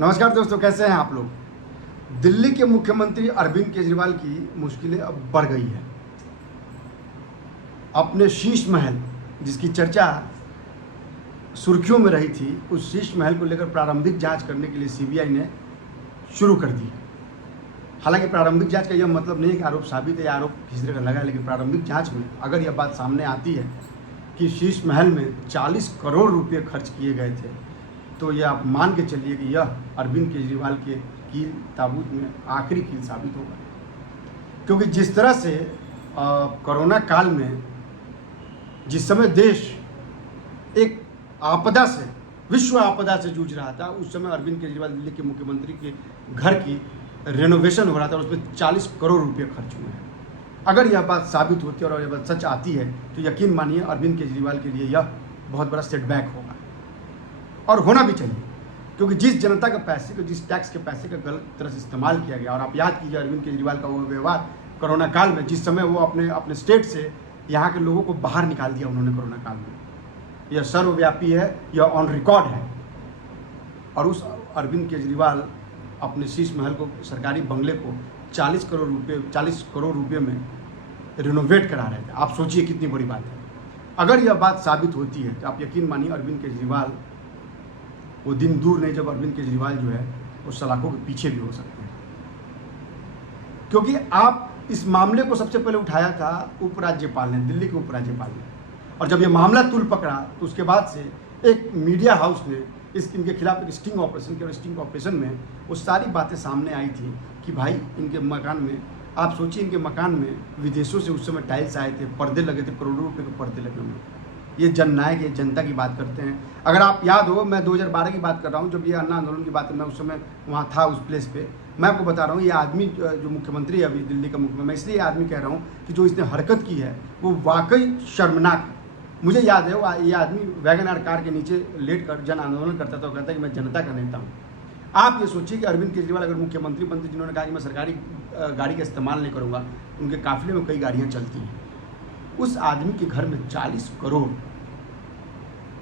नमस्कार दोस्तों, कैसे हैं आप लोग। दिल्ली के मुख्यमंत्री अरविंद केजरीवाल की मुश्किलें अब बढ़ गई है। अपने शीश महल, जिसकी चर्चा सुर्खियों में रही थी, उस शीश महल को लेकर प्रारंभिक जांच करने के लिए सीबीआई ने शुरू कर दी। हालांकि प्रारंभिक जांच का यह मतलब नहीं है कि आरोप साबित है या आरोप किसी तरह का लगा है, लेकिन प्रारंभिक जांच में अगर यह बात सामने आती है कि शीश महल में 40 करोड़ रुपये खर्च किए गए थे, तो यह आप मान के चलिए कि यह अरविंद केजरीवाल के कील ताबूत में आखिरी कील साबित होगा। क्योंकि जिस तरह से कोरोना काल में जिस समय देश एक आपदा से, विश्व आपदा से जूझ रहा था, उस समय अरविंद केजरीवाल दिल्ली के मुख्यमंत्री के घर की रेनोवेशन हो रहा था और उसमें 40 करोड़ रुपये खर्च हुए हैं। अगर यह बात साबित होती है और यह बात सच आती है तो यकीन मानिए अरविंद केजरीवाल के लिए यह बहुत बड़ा सेटबैक होगा, और होना भी चाहिए। क्योंकि जिस जनता के पैसे को, जिस टैक्स के पैसे का गलत तरह से इस्तेमाल किया गया, और आप याद कीजिए अरविंद केजरीवाल का वो व्यवहार कोरोना काल में, जिस समय वो अपने स्टेट से यहाँ के लोगों को बाहर निकाल दिया उन्होंने कोरोना काल में, यह सर्वव्यापी है, यह ऑन रिकॉर्ड है। और उस अरविंद केजरीवाल अपने शीश महल को, सरकारी बंगले को 40 करोड़ रुपये में रिनोवेट करा रहे थे। आप सोचिए कितनी बड़ी बात है। अगर यह बात साबित होती है तो आप यकीन मानिए अरविंद केजरीवाल, वो दिन दूर नहीं जब अरविंद केजरीवाल जो है वो सलाखों के पीछे भी हो सकते हैं। क्योंकि आप इस मामले को सबसे पहले उठाया था उपराज्यपाल ने, दिल्ली के उपराज्यपाल ने, और जब ये मामला तूल पकड़ा तो उसके बाद से एक मीडिया हाउस ने इनके खिलाफ एक स्टिंग ऑपरेशन किया। और स्टिंग ऑपरेशन में वो सारी बातें सामने आई थी कि भाई इनके मकान में, आप सोचिए इनके मकान में विदेशों से उस समय टाइल्स आए थे, पर्दे लगे थे, करोड़ों रुपए के पर्दे लगे हुए। ये जननायक, ये जनता की बात करते हैं। अगर आप याद हो, मैं 2012 की बात कर रहा हूँ, जब ये अन्ना आंदोलन की बात है, मैं उस समय वहाँ था उस प्लेस पे। मैं आपको बता रहा हूँ, ये आदमी जो मुख्यमंत्री है अभी दिल्ली का मुख्यमंत्री, मैं इसलिए आदमी कह रहा हूँ कि जो इसने हरकत की है वो वाकई शर्मनाक है। मुझे याद है ये आदमी वैगन आर कार के नीचे लेट कर जन आंदोलन करता था और कहता है कि मैं जनता का नेता हूँ। आप ये सोचिए कि अरविंद केजरीवाल अगर मुख्यमंत्री बनते, जिन्होंने कहा कि मैं सरकारी गाड़ी का इस्तेमाल नहीं करूँगा, उनके काफिले में कई गाड़ियाँ चलती हैं, उस आदमी के घर में 40 करोड़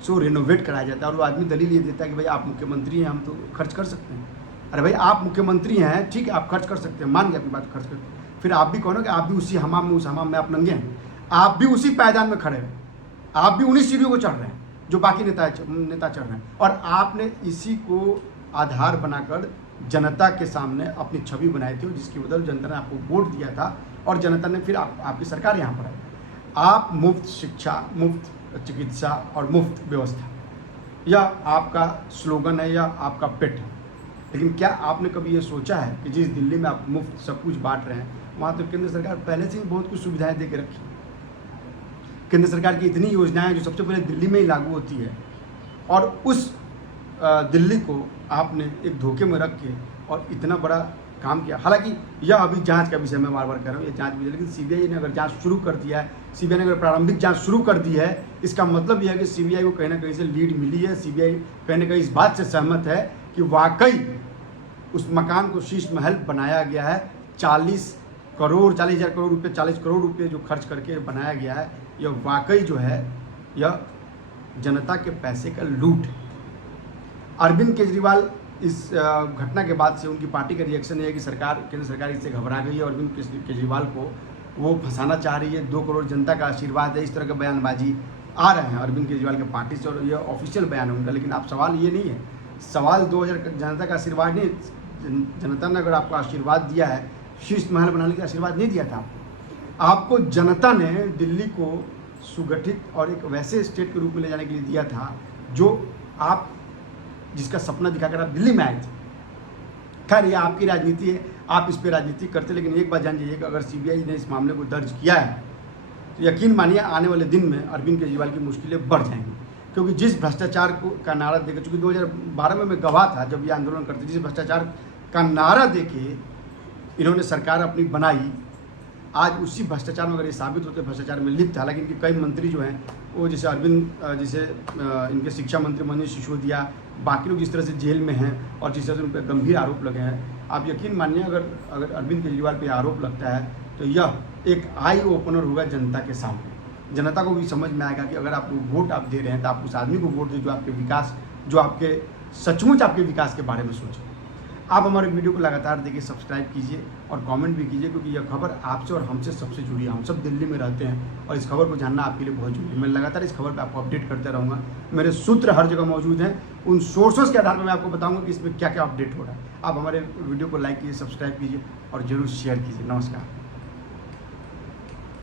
सो रिनोवेट कराया जाता है। और वो आदमी दलील ये देता है कि भाई आप मुख्यमंत्री हैं, हम तो खर्च कर सकते हैं। अरे भाई आप मुख्यमंत्री हैं, ठीक है, आप खर्च कर सकते हैं, मान गया आपकी बात, खर्च कर, फिर आप भी कहो ना कि आप भी उसी हमाम में, उस हमाम में आप नंगे हैं, आप भी उसी पायदान में खड़े हैं, आप भी उन्हीं सीढ़ियों को चढ़ रहे हैं जो बाकी नेता चढ़ रहे हैं। और आपने इसी को आधार बनाकर जनता के सामने अपनी छवि बनाई थी, जिसकी बदल जनता ने आपको वोट दिया था और जनता ने फिर आपकी सरकार यहाँ पर आई। आप मुफ्त शिक्षा, मुफ्त चिकित्सा और मुफ्त व्यवस्था, यह आपका स्लोगन है या आपका पेट है। लेकिन क्या आपने कभी ये सोचा है कि जिस दिल्ली में आप मुफ्त सब कुछ बांट रहे हैं, वहाँ तो केंद्र सरकार पहले से ही बहुत कुछ सुविधाएं दे के रखी। केंद्र सरकार की इतनी योजनाएं जो सबसे पहले दिल्ली में ही लागू होती है, और उस दिल्ली को आपने एक धोखे में रख के और इतना बड़ा काम किया। हालांकि यह अभी जांच का विषय, मैं बार बार कह रहा हूँ, ये जांच विषय, लेकिन सीबीआई ने अगर जांच शुरू कर दिया है, सीबीआई ने अगर प्रारंभिक जांच शुरू कर दी है, इसका मतलब यह है कि सीबीआई को कहीं ना कहीं से लीड मिली है। सीबीआई कहीं ना कहीं इस बात से सहमत है कि वाकई उस मकान को शीश महल बनाया गया है। 40 हज़ार करोड़ रुपये, 40 करोड़ रुपये जो खर्च करके बनाया गया है, यह वाकई जो है यह जनता के पैसे का लूट है। अरविंद केजरीवाल इस घटना के बाद से उनकी पार्टी का रिएक्शन है कि केंद्र सरकार इससे घबरा गई है, और अरविंद केजरीवाल को वो फंसाना चाह रही है, 2 करोड़ जनता का आशीर्वाद है, इस तरह के बयानबाजी आ रहे हैं अरविंद केजरीवाल के पार्टी से, और ये ऑफिशियल बयान है उनका। लेकिन आप सवाल ये नहीं है, सवाल 2000 जनता का आशीर्वाद नहीं, जनता ने अगर आपको आशीर्वाद दिया है, शीश महल बनाने का आशीर्वाद नहीं दिया था आपको जनता ने दिल्ली को सुगठित और एक वैसे स्टेट के रूप में ले जाने के लिए दिया था जो आप, जिसका सपना दिखाकर आप दिल्ली में आए थे। खैर ये आपकी राजनीति है, आप इस पर राजनीति करते, लेकिन एक बात जान जाइए कि अगर सीबीआई ने इस मामले को दर्ज किया है तो यकीन मानिए आने वाले दिन में अरविंद केजरीवाल की मुश्किलें बढ़ जाएंगी। क्योंकि जिस भ्रष्टाचार का नारा देकर, चूँकि 2012 में मैं गवाह था जब ये आंदोलन करते, जिस भ्रष्टाचार का नारा देके इन्होंने सरकार अपनी बनाई, आज उसी भ्रष्टाचार में अगर ये साबित होते भ्रष्टाचार में लिप्त। हालांकि इनके कई मंत्री जो हैं वो, जैसे जैसे इनके शिक्षा मंत्री मनीष सिसोदिया, बाकी लोग जिस तरह से जेल में हैं और जिस तरह से उन पर गंभीर आरोप लगे हैं, आप यकीन मानिए अगर अरविंद केजरीवाल पे आरोप लगता है तो यह एक आई ओपनर होगा जनता के सामने। जनता को भी समझ में आएगा कि अगर आप वोट आप दे रहे हैं तो आप उस आदमी को वोट दें जो आपके विकास, जो आपके सचमुच आपके विकास के बारे में सोचें। आप हमारे वीडियो को लगातार देखिए, सब्सक्राइब कीजिए और कमेंट भी कीजिए, क्योंकि यह खबर आपसे और हमसे सबसे जुड़ी है। हम सब दिल्ली में रहते हैं और इस खबर को जानना आपके लिए बहुत जरूरी है। मैं लगातार इस खबर पे आपको अपडेट करते रहूँगा। मेरे सूत्र हर जगह मौजूद हैं, उन सोर्सेस के आधार पर मैं आपको बताऊँगा कि इसमें क्या क्या अपडेट हो रहा है। आप हमारे वीडियो को लाइक कीजिए, सब्सक्राइब कीजिए और जरूर शेयर कीजिए। नमस्कार।